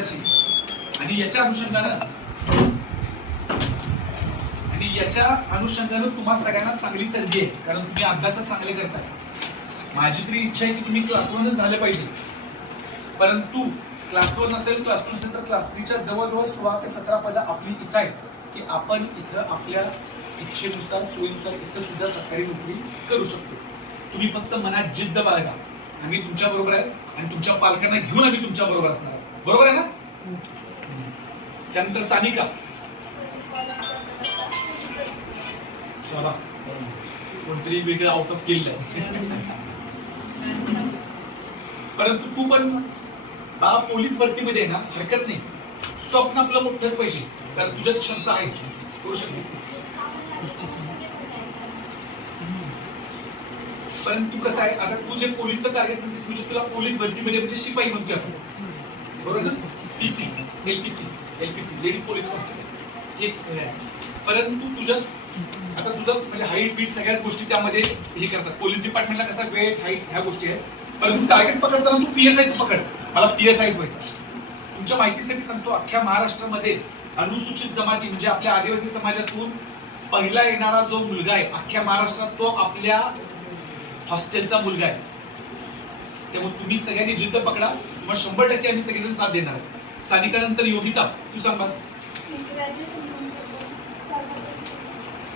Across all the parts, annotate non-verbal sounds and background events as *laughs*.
अभ्यासाची आणि याच्या अनुषंगानं आणि याच्या अनुषंगानं तुम्हाला सगळ्यांना चांगली संधी आहे. कारण तुम्ही अभ्यासात चांगले करताय. माझी तरी इच्छा आहे की तुम्ही क्लास वनच झाले पाहिजे. परंतु क्लास वन असेल क्लास टू असेल तर क्लास थ्रीच्या जवळजवळ सोळा ते सतरा पदं आपली इथं आहेत. की आपण इथं आपल्या इच्छेनुसार सोयीनुसार इथं सुद्धा सरकारी नोकरी करू शकतो. तुम्ही फक्त मनात जिद्द बाळगा. आम्ही तुमच्या बरोबर आहे आणि तुमच्या पालकांना घेऊन आम्ही तुमच्या बरोबर असणार आहोत. बरोबर आहे ना? त्यानंतर सानिका. कोणतरी वेगळं आउट ऑफ केलं परंतु तू पण बाळा पोलीस भरतीमध्ये आहे ना हरकत नाही. स्वप्न आपलं मोठंच पाहिजे. कारण तुझ्यात क्षमता आहे. करू शकतेस परंतु कसं आहे आता तू जे पोलीसचं टार्गेट म्हणतेस म्हणजे तुला पोलीस भरतीमध्ये म्हणजे शिपाई म्हणतोय आपण. बरोबर PC LPC LPC ladies police constable एक आहे. परंतु तुझ्या आता तुझं म्हणजे हाईट बीट सगळ्याच गोष्टी त्यामध्ये हे करतात. पोलीस डिपार्टमेंटला कसा वेट हाईट ह्या गोष्टी आहेत. परंतु टार्गेट पकडताना तू पीएसआयच पकड. मला पीएसआयच व्हायचा तुमच्या माहितीसाठी सांगतो अख्ख्या महाराष्ट्रामध्ये अनुसूचित जमाती म्हणजे आपल्या आदिवासी समाजातून पहिला येणारा जो मुलगा आहे अख्ख्या महाराष्ट्रात तो आपल्या हॉस्टेलचा मुलगा आहे. त्यामुळे तुम्ही सगळ्यांनी जिद्द पकडा. तुम्हाला शंभर टक्के आम्ही सगळेजण साथ देणार. आहे सानिकानंतर योगिता तू सांग बघ.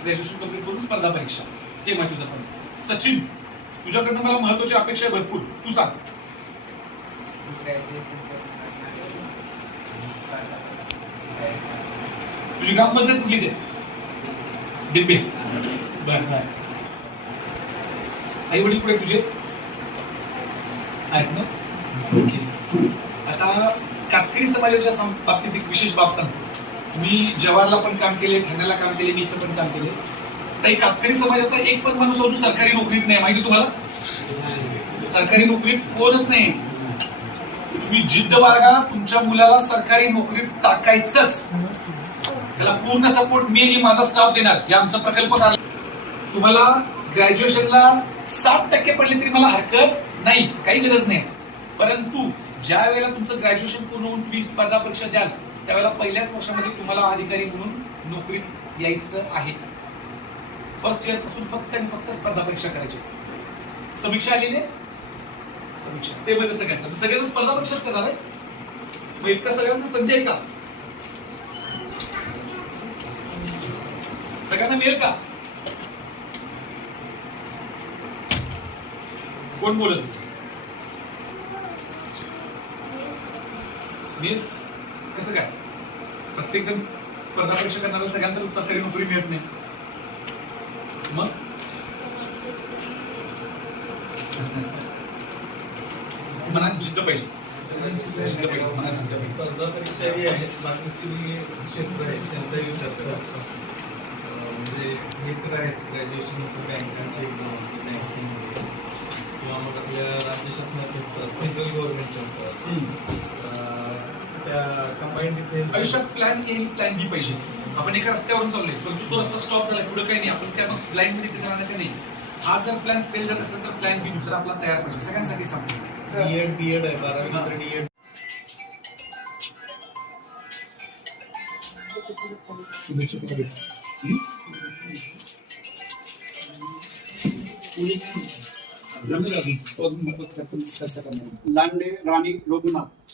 ग्रॅज्युएशन कंप्लीट करून स्पर्धा परीक्षा. सेम आहे तुझं पण. सचिन तुझ्याकडनं मला महत्वाची अपेक्षा आहे भरपूर. तू सांग. तुझी ग्रामपंचायत कुठली दे डिब्बे बर बर. आई वडील पुढे तुझे? आहेत ना? ओके. आता कातकरी समाजाच्या बाबतीत एक विशेष बाब सांगतो. मी जवाहरला पण काम केले ठाण्याला काम केले मी इथं पण काम केले. तर कातकरी समाजाचा एक पण माणूस अजून सरकारी नोकरीत नाही. माहिती तुम्हाला? सरकारी नोकरीत कोणच नाही. तुम्ही जिद्द बाळगा तुमच्या मुलाला सरकारी नोकरीत टाकायचंच. त्याला पूर्ण सपोर्ट मी आणि माझा स्टाफ देणार. या आमचा प्रकल्प झाला तुम्हाला ग्रॅज्युएशनला साठ टक्के पडले तरी मला हरकत नाही. काही गरज नाही. परंतु ज्या वेळेला तुमचं ग्रॅज्युएशन पूर्ण होऊन तुम्ही स्पर्धा परीक्षा द्याल त्यावेळेला पहिल्याच वर्षामध्ये तुम्हाला अधिकारी म्हणून नोकरीत यायचं आहे. फर्स्ट इयरपासून फक्त आणि फक्त स्पर्धा परीक्षा करायची. समीक्षा आलेली आहे? समीक्षा. ते म्हणजे सगळ्यांचं. सगळ्यांचं स्पर्धा परीक्षाच करणार आहे मग इतकं सगळ्यांना संधी आहे का? सगळ्यांना मिळेल का? कोण बोलत? मिळेल कसं काय? प्रत्येक जण स्पर्धा परीक्षा करणाऱ्या सगळ्यांना सरकारी नोकरी मिळत नाही. मग? मनात जिद्द पाहिजे. जिद्द पाहिजे मनात जिद्द पाहिजे. स्पर्धा परीक्षाही आहेत बाकीची क्षेत्र आहेत त्यांचाही विचार करावा अं, म्हणजे हे तर आहेच ग्रॅज्युएशन बँकांचे एक्झाम असते बँकिंगमध्ये किंवा मग आपल्या राज्य शासनाचे असतात सेंट्रल गव्हर्नमेंटचे असतात. कंबाईंड आयुष्यात प्लॅन ए प्लॅन बी पाहिजे. आपण एका रस्त्यावरून चाललोय. परंतु तो रस्ता स्टॉप झाला. पुढे काही नाही. आपण काय मग प्लॅनमध्ये तिथे राहणार का नाही? हा जर प्लॅन फेल झाला असेल तर प्लॅन बी दुसरा आपला तयार पाहिजे. सगळ्यांसाठी सांगतो. डीएड बीएड आहे. बारावी डीएड शुभेच्छा लांडे राणी रघुनाथ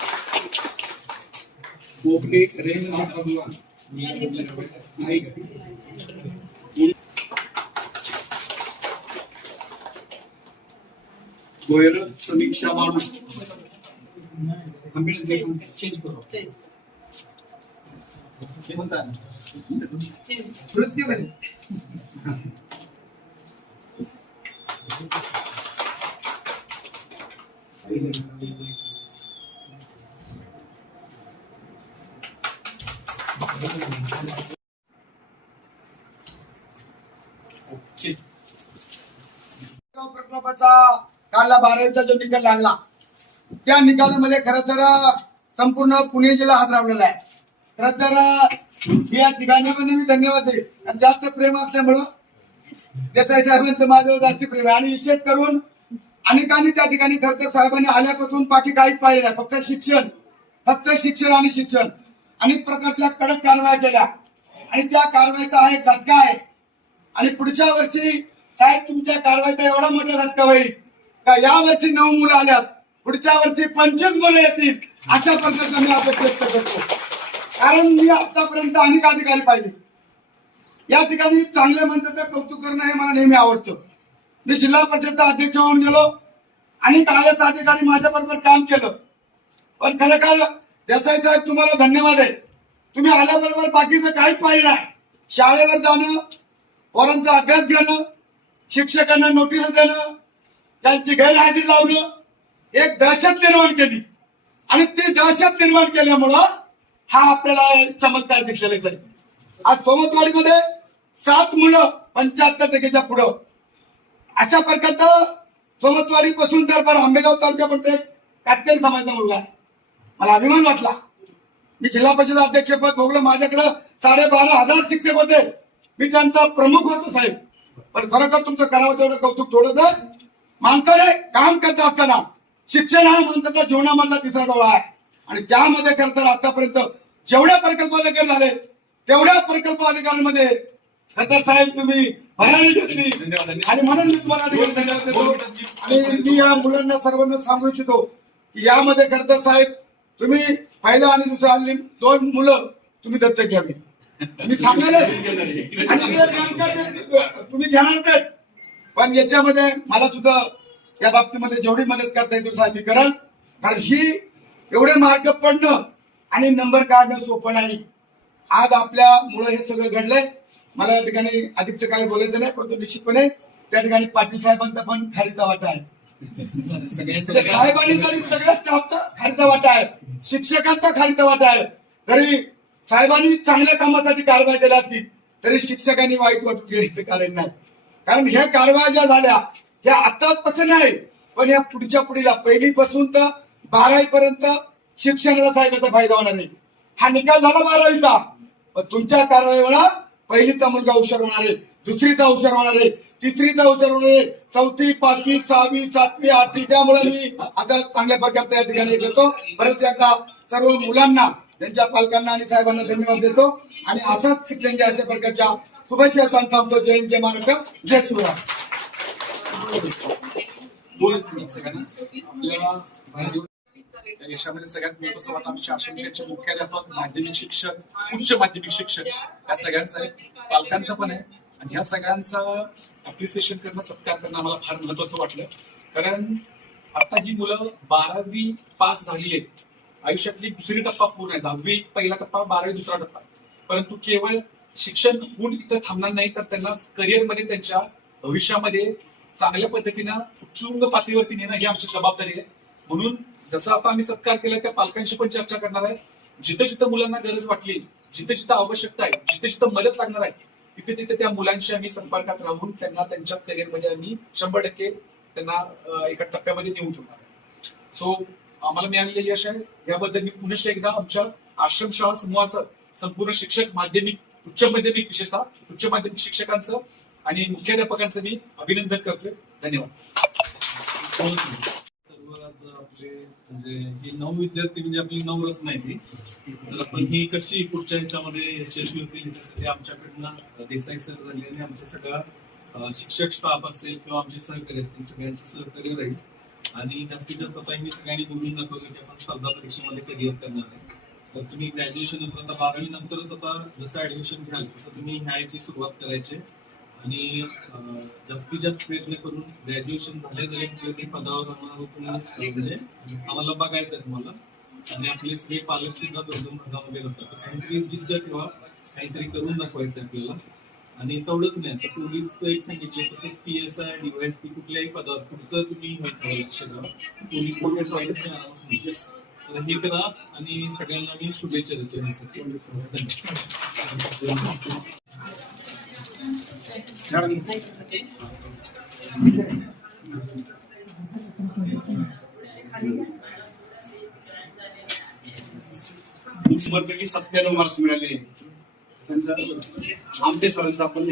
कोपडे रेल? गोयल समीक्षा आम्ही चेंज बारावीचा जो निकाल लागला त्या निकालामध्ये खर तर संपूर्ण पुणे जिल्हा हादरावलेला आहे. खर तर या ठिकाणामध्ये मी धन्यवाद देईल आणि जास्त प्रेम असल्यामुळं देसाई साहेबांचं माझं जास्त प्रेम आहे. आणि विशेष करून अनेकांनी त्या ठिकाणी खर तर साहेबांनी आल्यापासून बाकी काहीच पाहिलं नाही. फक्त शिक्षण फक्त शिक्षण आणि शिक्षण. अनेक प्रकारच्या कडक कारवाया केल्या. आणि त्या कारवाईचा हा एक झटका आहे. आणि पुढच्या वर्षी साहेब तुमच्या कारवाईचा एवढा मोठा धक्का होईल. का या वर्षी नऊ मुलं आल्यात? पुढच्या वर्षी पंचवीस मुलं येतील. अशा प्रकारचा मी अपेक्षा व्यक्त करतो. कारण मी आतापर्यंत अनेक अधिकारी पाहिले. या ठिकाणी चांगले म्हणतात कौतुक करणं हे मला नेहमी आवडतं. मी जिल्हा परिषदचा अध्यक्ष होऊन गेलो आणि कालच अधिकारी माझ्या बरोबर काम केलं. पण खरं काल त्याचा साहेब तुम्हाला धन्यवाद आहे. तुम्ही आल्याबरोबर बाकीचं काहीच पाहिलं नाही. शाळेवर जाणं पोरांचा अभ्यास घेणं शिक्षकांना नोटीस देणं त्यांची गैरहजेरी लावणं एक दहशत निर्माण केली. आणि ती दहशत निर्माण केल्यामुळं हा आपल्याला चमत्कार दिसलेला आहे. साहेब. आज सोमतवाडीमध्ये सात मुलं पंच्याहत्तर टक्केच्या पुढं. अशा प्रकारचं सोमतवाडी पासून तर बरं आंबेगाव तालुक्यापर्यंत एक कातकरी समाजाचा मुलगा आहे. मला अभिमान वाटला. मी जिल्हा परिषद अध्यक्षपद भोगलं. माझ्याकडं साडेबारा हजार शिक्षक होते. मी त्यांचा प्रमुख होतो साहेब. पण खरोखर तुमचं करावं तेवढं कौतुक थोडंच माणसाने काम करत असताना शिक्षण हा माणसाच्या जीवनामधला तिसरा डोळा आहे. आणि त्यामध्ये खरं तर आतापर्यंत जेवढ्या प्रकल्प अधिकारी झाले तेवढ्या प्रकल्प अधिकाऱ्यांमध्ये खरं तर साहेब तुम्ही भरारी घेतली. आणि म्हणून मी तुम्हाला अधिकारी धन्यवाद देतो आणि मी या मुलांना सर्वांना सांगू इच्छितो की यामध्ये खरं तर साहेब तुम्ही पहिला आणि दुसरा आणि दोन मुलं तुम्ही दत्तक घ्यावी. मी सांगायला *laughs* तुम्ही आहेत. पण याच्यामध्ये मला सुद्धा या बाबतीमध्ये जेवढी मदत करता येईल साहेब मी कराल. कारण ही एवढे मार्क पडणं आणि नंबर काढणं सोपं नाही. आज आपल्यामुळे हे सगळं घडलंय. मला या ठिकाणी अधिकचं काही बोलायचं नाही परंतु निश्चितपणे त्या ठिकाणी पाटील साहेबांचा पण खारीचा वाटा आहे. साहेबांनी तरी सगळ्या स्टाफचा खारीचा वाटा आहे. शिक्षकांचा खारीचा वाटा आहे. तरी साहेबांनी चांगल्या कामासाठी कारवाई केल्या असतील तरी शिक्षकांनी वाईट वाट केली कारण नाही. कारण ह्या कारवाया ज्या झाल्या ह्या आतापासून नाही पण या पुढच्या पुढीला पहिली पासून तर बारावी पर्यंत शिक्षणाचा साहेबाचा फायदा होणार नाही. हा निकाल झाला बारावीचा. पण तुमच्या कारवाईमुळे पहिलीचा मुलगा हुशार होणार आहे दुसरीचा हुशार होणार आहे तिसरीचा हुशार होणार आहे चौथी पाचवी सहावी सातवी आठवी त्यामुळे मी आता चांगल्या प्रकारचा या ठिकाणी घेतो परत एकदा सर्व मुलांना त्यांच्या पालकांना आणि साहेबांना धन्यवाद देतो. आणि असाच शिक्षण अशा प्रकारच्या शुभेच्छा थांबतो. जय हिंद, जय महाराष्ट्र जय शिवराम बोलत यशामध्ये सगळ्यात महत्वाचं आमच्या आश्रमशाळेचे मुख्याध्यापक माध्यमिक शिक्षक उच्च माध्यमिक शिक्षक या सगळ्यांचं आहे. पालकांचं पण आहे. आणि ह्या सगळ्यांचं अप्रिसिएशन करणं सत्कार करणं आम्हाला फार महत्वाचं वाटलं. कारण आता ही मुलं बारावी पास झालेली आहेत. आयुष्यातली दुसरी टप्पा पूर्ण आहे. दहावी पहिला टप्पा बारावी दुसरा टप्पा परंतु केवळ शिक्षण होऊन इथं थांबणार नाही तर त्यांना करिअरमध्ये त्यांच्या भविष्यामध्ये चांगल्या पद्धतीनं उच्चुंग पातळीवरती नेणं ही आमची जबाबदारी आहे. म्हणून जसं आता आम्ही सत्कार केला त्या पालकांशी पण चर्चा करणार आहे. जिथं जिथं मुलांना गरज वाटली जिथं जिथं आवश्यकता आहे जिथं जिथं मदत लागणार आहे तिथे तिथे त्या मुलांशी आम्ही संपर्कात राहून त्यांना त्यांच्या करिअरमध्ये आम्ही शंभर टक्के त्यांना एका टप्प्यामध्ये नेऊन ठेवणार आहे. सो आम्हाला मिळालेलं यश आहे. याबद्दल मी पुनश एकदा आमच्या आश्रमशाळा समूहाचं संपूर्ण शिक्षक माध्यमिक उच्च माध्यमिक विशेषतः उच्च माध्यमिक शिक्षकांचं आणि मुख्याध्यापकांचं मी अभिनंदन करतोय. धन्यवाद. सर्व आपले म्हणजे ही नऊ विद्यार्थी म्हणजे आपली नऊ रत्न आहे ती. तर आपण ही कशी पुढच्या ह्याच्यामध्ये यशस्वी होतील याच्यासाठी आमच्याकडनं देसाई सर झाले आणि आमचा सगळा शिक्षक स्टाफ असेल किंवा आमचे सहकारी असतील सगळ्यांचं सहकार्य राहील. आणि जास्तीत जास्त आता मी सगळ्यांनी बोलून जातो की आपण स्पर्धा परीक्षेमध्ये करिअर करणार आहे. तर तुम्ही ग्रॅज्युएशन आता बारावी नंतरच आता जसं ऍडमिशन घ्याल तसं तुम्ही ह्या याची सुरुवात करायची. आणि जास्तीत जास्त प्रयत्न करून ग्रॅज्युएशन झाले तरी तुम्ही पदावर म्हणजे आम्हाला बघायचं आहे तुम्हाला. आणि आपले सगळे पालक सुद्धा दोन भागामध्ये राहतात. तर काहीतरी जिद्द ठेवा काहीतरी करून दाखवायचं आहे आपल्याला. आणि तेवढंच नाही. आता पोलीस एक सांगितलं तसंच पी एस आय डीवायएसपी कुठल्याही पदावर पुढचं तुम्ही लक्ष द्या पोलीस हे करा आणि सगळ्यांना मी शुभेच्छा देतो यासाठी. मार्क्स मिळाले. त्यांचा आमटे सरांचा आपण